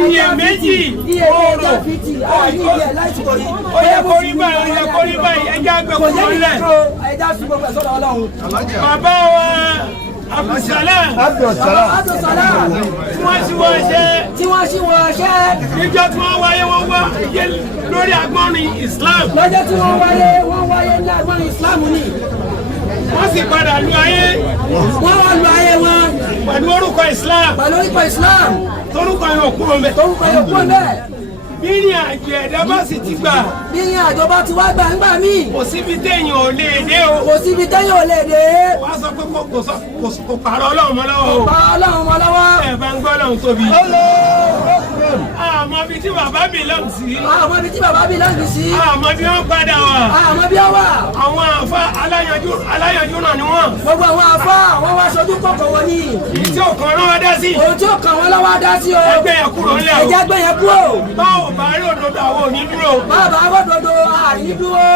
iye méjì ọ̀rọ̀ ó yẹ kó rí báyìí ẹjẹ́ àgbẹ̀ kò lọ́lẹ̀. bàbá wa Abdulsalam tí wọ́n sì wọ́n ṣe níjọ́ tí wọ́n wáyé wọ́n wá lórí agbọ́nrin Islam. lọ́jọ́ tí wọ́n wáyé ní agbọ́nrin Islam ni wọ́n sì padà lu ayé. wọ́n wá lu ayé wọn pẹ̀lú orúkọ Islam. torúkọ yóò kúrò mẹ́. bí ní àjò ẹ̀dá bá sì ti gbà. bí ní àjò bá ti wá gbà ńgbà míì. kò síbi téèyàn ò lè dé o. wàá sọ pé kò pààrọ̀ Ọlọ́run mọ́ lọ́wọ́. ẹ̀ bá ń gbọ́ Ọlọ́run tóbi. àmọ́ bí tí bàbá belong sí. àmọ́ bí wọ́n padà wà. àwọn àfa aláyanjú náà ni wọ́n. gbogbo àwọn àfa àwọn wá sojú kọ̀ọ̀kan wọn ni. èyí tí ò kàn wọ́n dá sí. òun tí ò kàn wọ́n lọ́wọ́ dá sí o. ẹgbẹ́ yẹn kúrò ńlẹ̀ o. ẹgbẹ́ yẹn kúrò. báwo bá rí òdodo àwọn òní dúró. bàbá òdodo àní dúró.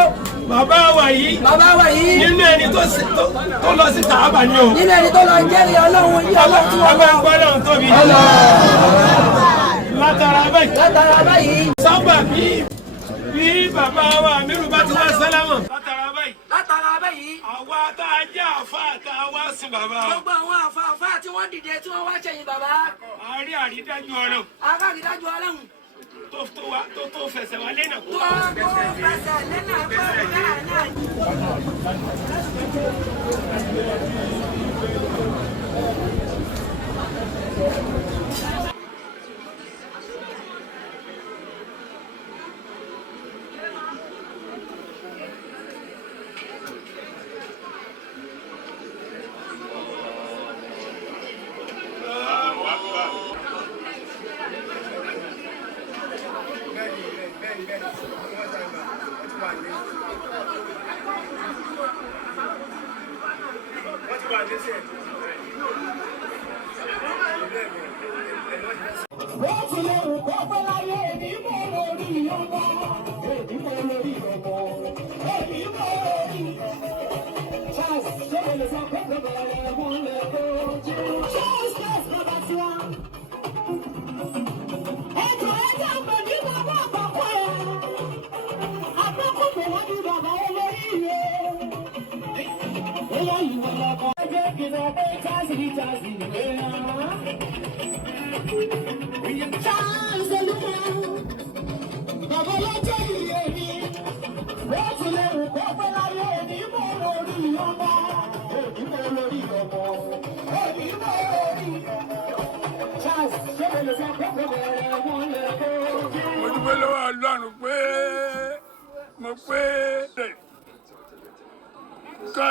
Bàbá wa yìí nínú ẹni tó lọ sí Kàábà ni o. nínú ẹni tó lọ jẹ́rìí Ọlọ́run yìí Ọlọ́run tí wọ́n bá ń gbọ́ Ọlọ́run tóbi. látara báyìí. sábà bí bàbá wa Amíru bá ti wá sálámọ̀. látara báyìí. àwa tá a jẹ́ àfa tá a wá sí bàbá. gbogbo àwọn àfa tí wọ́n dìde tí wọ́n wá ṣẹ̀yìn bàbá. a rí àrídájú Ọlọ́run. tó fẹsẹ̀ wá lẹ́nà kó.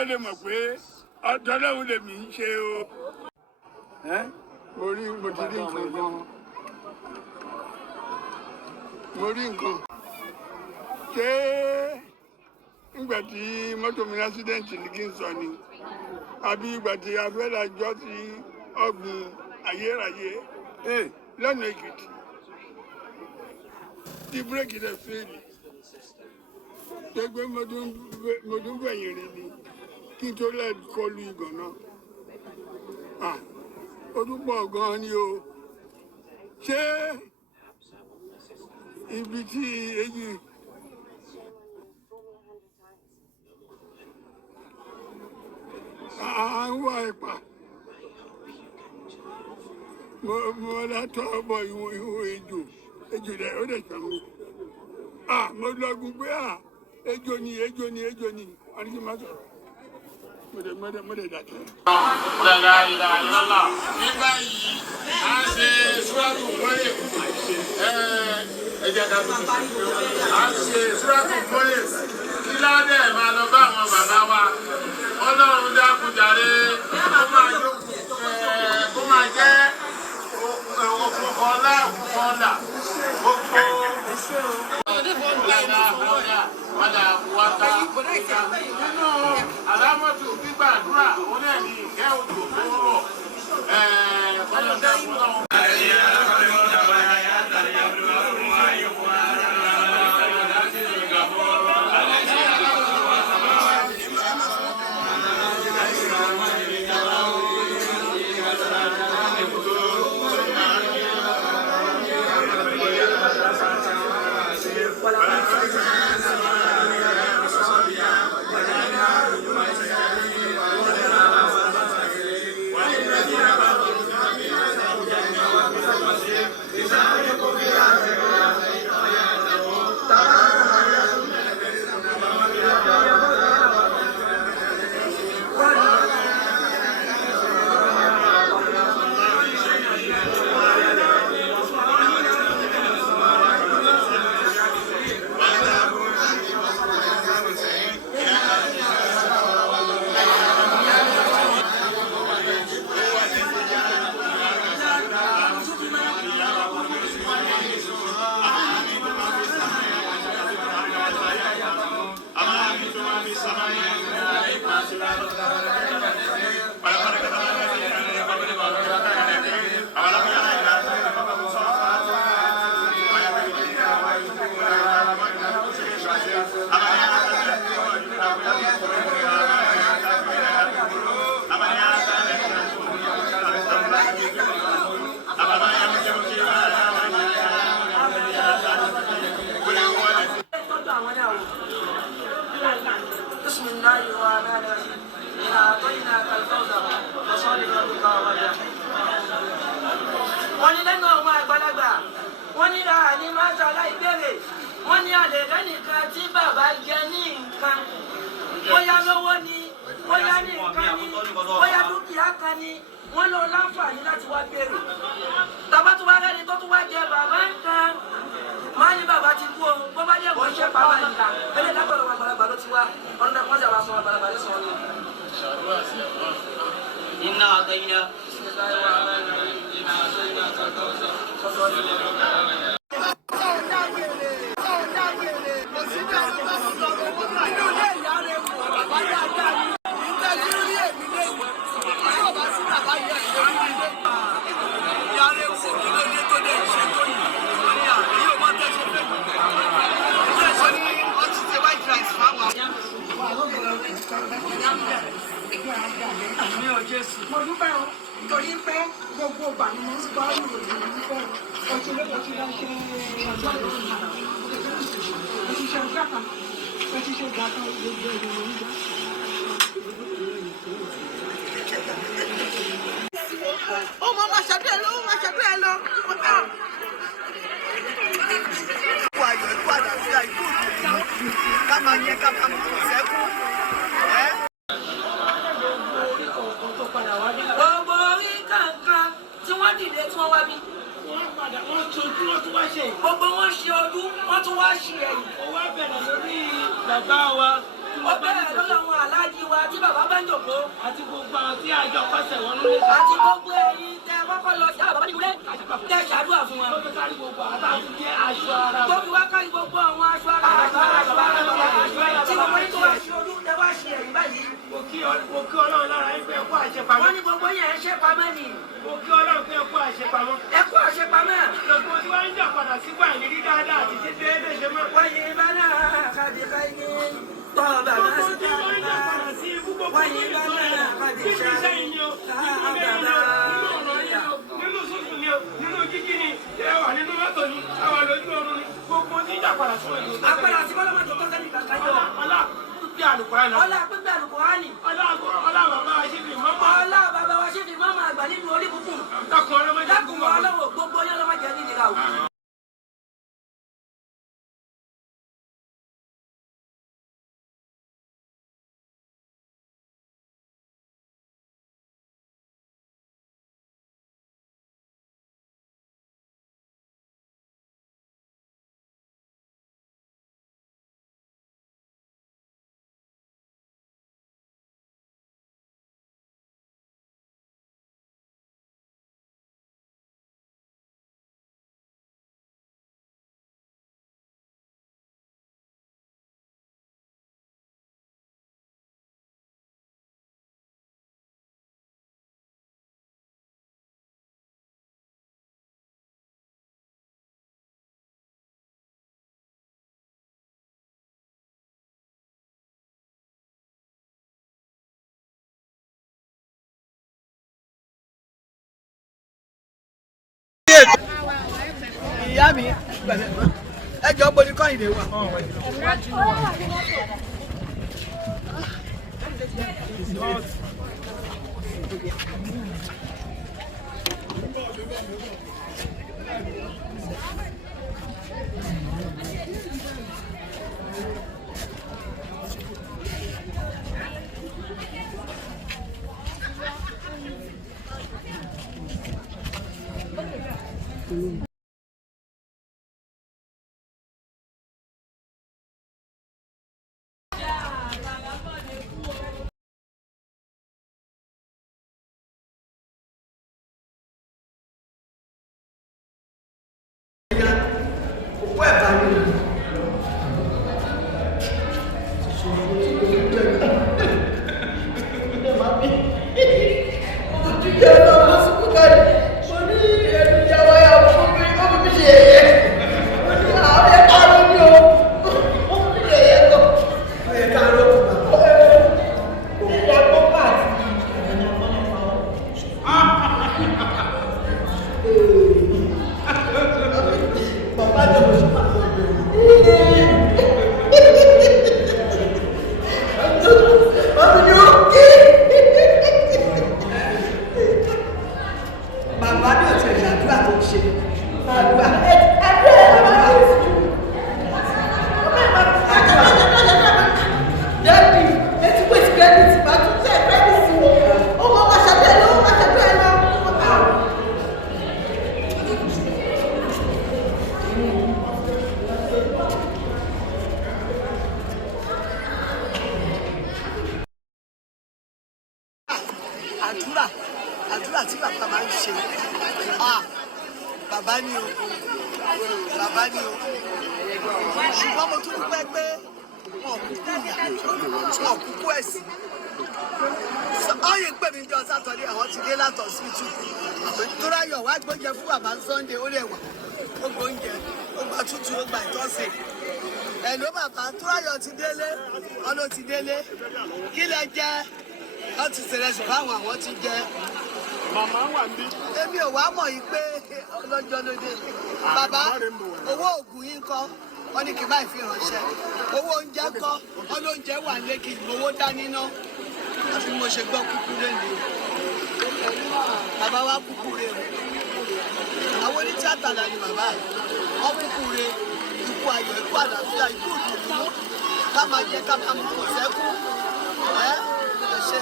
Lè mọ̀ pé ọ̀dọ́lọ́hún lèmi ń ṣe o. Mo ti rí nǹkan gan. Mo rí nǹkan. Ṣé nígbà tí mọ́tò mi accident ní kí n sọ ni? Àbí ìgbà tí afẹ́lájọ́ sí ọ̀gbìn ayérayé lọ́nà Èkìtì. Tí bírèkì rẹ̀ fèlì. Ṣé pé mo tún fẹ̀yìn rìn ni? Kí n tó lè kọlu ìgàn náà. Ó tún pọ̀ gan-an ni o. Ṣé ibi tí èyí à ń wá ẹ̀pà mo látọ̀ ọ̀bọ̀ ìwò ejò rẹ̀ ó lè tàn mí. Mo lọ́gùn pé ejò ni a ní kí n má sọ̀rọ̀. Mọ̀dẹ̀ dàkẹ́. Ní báyìí, a ṣe súrátù mọ́lẹ̀. Ẹ̀jẹ̀ ká tuntun. A ṣe súrátù mọ́lẹ̀. Kí ládẹ̀ máa lọ bá àwọn bàbá wa. Ọlọ́run dákun jàre. Kó máa jẹ́ ọ̀la gbogbo. Alámọ̀tò gbígbàdúrà òun náà ní ìkẹ́ òjò tó rọ̀. kan ní wọ́n lọ láǹfààní láti wá béèrè tàbá tó wá rẹ́ni tó tún wá jẹ bàbá nǹkan máa ní bàbá ti kú o bó bá jẹ́ kó ṣe pàmò nǹkan ẹlẹ́ lágbọ̀dọ̀ wà gbàlagbà ló ti wá ọdún náà wọ́n jàmbá sọ wà gbàlagbà ló sọ ọ́ ní. iná àtẹ̀yìn mo dúpẹ́ o nítorí pé gbogbo ìgbà ni mo ń gbọ́ ìròyìn nípa òṣèlú òṣìṣẹ́ ọjọ́ ìròyìn òṣìṣẹ́ ọjọ́ kan òṣìṣẹ́ ìgbà kan gbogbo ìròyìn ìgbà. ó mọ máa ṣàdúrà lọ ó máa ṣàdúrà lọ. wà á yọ ikú àdàfíà ikú òdòdó ká máa yẹ ká máa mọ̀ sẹ́kù. gbogbo orí kankan tí wọ́n dìde tí wọ́n wá bí. wọ́n tún wọ́n wá ṣe. gbogbo wọn ṣe ọdún wọ́n tún wá ṣe ẹ̀yìn. ó wá bẹ̀rẹ̀ lórí bàbá wa. ó bẹ̀rẹ̀ lórí àwọn aláàjì wa tí bàbá bá ń jòkó. àti gbogbo àwọn tí àjọ kọsẹ̀ wọn lórí. àti gbogbo ẹ̀yin tẹ kọ́kọ́ lọ sí àbàbá nìkúlẹ̀ tẹ ṣàdúrà fún wa. tó fi kárí gbogbo àtàwọn jẹ́ aṣọ ara. tó fi wá kárí gbogbo àwọn aṣọ ara tí gbogbo yín tó wá ṣe ọdún tẹ wá ṣe ẹ̀yìn báyìí. mo kí Ọlọ́run lára yín pé ẹ kú àṣepamọ́. wọ́n ní gbogbo yẹn ń ṣe pamọ́ ni. mo kí Ọlọ́run pé ẹ kú àṣepamọ́. ẹ kú àṣepamọ́. gbogbo tí wọ́n ń jà padà sígbà ìrírí dáadáa àti ṣe déédéé ṣe mọ́. wọ́n yé bá náà kábí káyé tọ́ bàbá gbogbo sí tí wọ́n ń jà padà sí ibú gbogbo wọ́n yé bá náà kábí nínú iṣẹ́ yìí ni o nínú ilé yìí ni o nínú ọ̀rọ̀ yìí ni o nínú sùsù ni o nínú jíjí ni ẹ wà nínú mọ́tò ni ẹ wà lójú ọ̀run ni gbogbo tí ń jà padà sí wọn. àpẹẹrẹ àti bọ́lá mọ́tò tó sẹ́ni kàkà yọ. ọlá pípẹ́ àlùkùránì. ọlá pípẹ́ àlùkùránì. ọlá bàbá wa ṣe fi mọ́mọ́. ọlá bàbá wa ṣe fi mọ́mọ́ àgbà nínú orí kúkú. dákun ọlọ́mọdé dákun ọlọ́wọ́ gbogbo yẹn ọlọ́mọdé ní ìlera o. ìyá mi ẹ jọ gbóni kọ́yìn lè wà. bàbá ni o ṣùgbọ́n mo tún dúpẹ́ pé wọn kúkú ẹ̀sìn ọyìn pè mí jọ sátọdé àwọn ti dé látọ̀ síbítù tó ráyọ̀ wá gbóúnjẹ fún bàbá Sunday ó lè wà ó gbóúnjẹ ó gbà tútù ó gbà ìtọ́sẹ̀ ẹ̀ló bàbá tó ráyọ̀ ti délé ọlọ́ ti délé kí lẹ jẹ wọ́n ti ṣèrẹsì fáwọn àwọn ti jẹ. Màmá wà ní. Èmi ò wá mọ̀ yìí pé ọlọ́jọ́ lóde. Bàbá owó oògùn yín kọ́ wọ́n ní kí n báyìí fi ránṣẹ́. Owó oúnjẹ kọ́ wọ́n lóúnjẹ wà lé kí owó dání ná. Àfi mo ṣe gbọ́ kúkú lẹ́nu. Bàbá wa kúkú re o. Àwọn onítìátà là ní bàbá yìí. Wọ́n kúkú re ikú ayọ̀ ikú àlàáfíà ikú ìdùnnú. Ká máa jẹ ká máa mú kò sẹ́kù. Ẹ ṣe.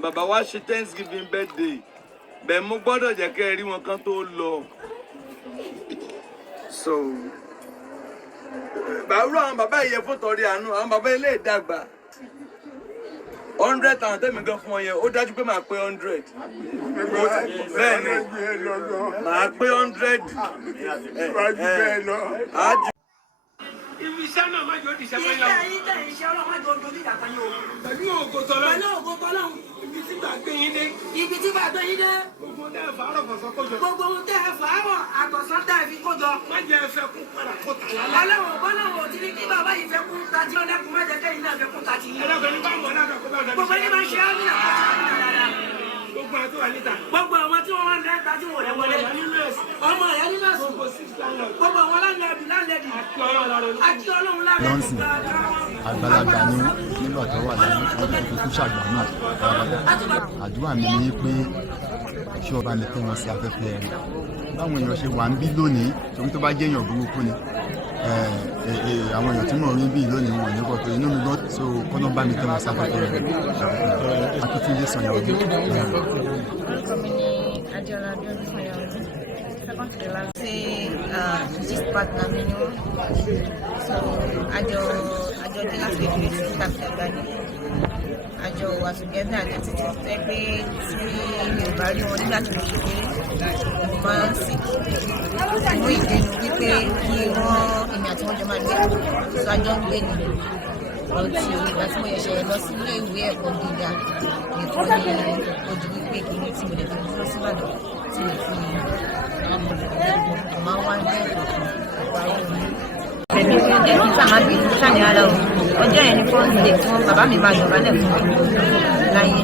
Bàbá wa ṣe Thanksgiving birthday bẹ́ẹ̀ mo gbọ́dọ̀ jẹ́ kẹ́ ẹ rí wọn kan tó lọ. So bàbá àwọn bàbá yìí yẹ fún tọrí àánú àwọn bàbá ilé ìdàgbà 100 àwọn tẹ́mi gan fún ọ yẹn ó dájú pé màá pé 100. Bẹ́ẹ̀ ni màá pé 100. Ibi iṣẹ́ náà má jọ dìṣẹ́ fún yàrá. Iṣẹ́ yín tẹ̀ iṣẹ́ ọlọ́run má jọ dojú ìdàgbà yín o. Pẹ̀lú ògo tọ́lọ́. Pẹ̀lú ògo tọ́lọ́. Ibi tí bá gbé yín dé. Ibi tí bá gbé yín dé. Gbogbo tẹ́ ẹ fàárọ̀ fọ̀sán kó jọ. Gbogbo ohun tẹ́ ẹ fàárọ̀ àtọ̀sán tẹ́ ẹ fi kó jọ. Má jẹ́ ẹ fẹ́ kún padà kó tà lálẹ́. Ọlọ́run bọ́lọ́run ò ti ní kí bàbá yìí fẹ́ kún tàjí ọlẹ́kùn má jẹ́ kẹ́yìn náà fẹ́ kún tàjí. Ẹlẹ́gbẹ̀ẹ́ ní bá wọn náà kó bá wọn. Gbogbo ẹni máa ń ṣe á ní Gbogbo àwọn tó wà níta. gbogbo àwọn tí wọ́n wá ń lẹ́ta tí wọ́n rẹ̀ wọlé. Ọmọ ìyá nínú ẹ̀sùn. Gbogbo àwọn láńlẹ́dì. Àti ọlọ́run lábẹ́ àgbàlagbà ni nígbà tó wà láyé ọdún kúkú ṣàgbà náà àdúrà mi ni pé ṣé ọba lè tẹ́ wọn sí afẹ́fẹ́ rẹ̀ báwọn èèyàn ṣe wà ń bí lónìí torí tó bá jẹ́ èèyàn burúkú ni àwọn èèyàn tí mò ń rí bí lónìí wọn ní kọ̀ọ̀tọ̀ inú mi gbọ́ tó kọ́nà bá mi tẹ́ wọn sí afẹ́fẹ́ rẹ̀ akíntúndé sọ̀yà ọdún. This partner menu. So Ajo the last week we started that. Ajo was together and it is every Yoruba Nollywood láti lè ṣe máa ń sì mú ìdènà wípé kí wọ́n èmi àti wọ́n jọ máa gbé so àjọ ń gbé ni ọtí ìgbà tí mo yẹ̀ṣẹ̀ lọ sí ilé ìwé ẹ̀kọ́ gíga nìkan ní ojú wípé kí ní tí mo lè fi dúró sí Ìbàdàn tí mo fi máa wá ní ẹ̀kọ́ ìparí òní. Ẹ̀mí tí ó jẹ́ kí sáà máa bèèrè sáàní ara o. Ọjọ́ yẹn ni fọ́ọ̀sì lè fún bàbá mi máa dọ̀bálẹ̀ fún láyé.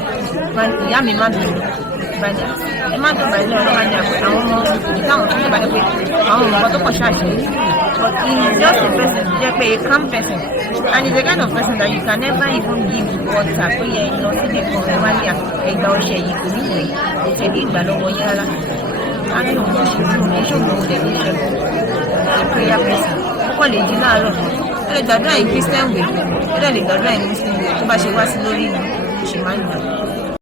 Ìyá mi máa bèèrè ìbàdàn. Ẹ má dọ̀bálẹ̀ ọlọ́wà ní àwọn ọmọ ìdáhùn tó dọ̀bálẹ̀ pé àwọn nǹkan tó pọ̀ ṣáàjì. But he is just a person jẹ́ pé a calm person and he is the kind of person that you can never even give water pé yẹ lọ sílé kan ẹ wá ní ẹgbà ọṣẹ yìí kò ní ìwé ìṣẹ̀lẹ̀ ìgbà lọ́wọ́ yẹn rárá. A ní òun ṣe fún mi ṣòwò òde ní ìṣẹ́gun a prayer person kọ́ lè jí láàárọ̀ ó lè gbàdúrà in Christian way ó lè gbàdúrà in Muslim way tó bá ṣe wá sí lórí ìlú ṣe máa ń lò.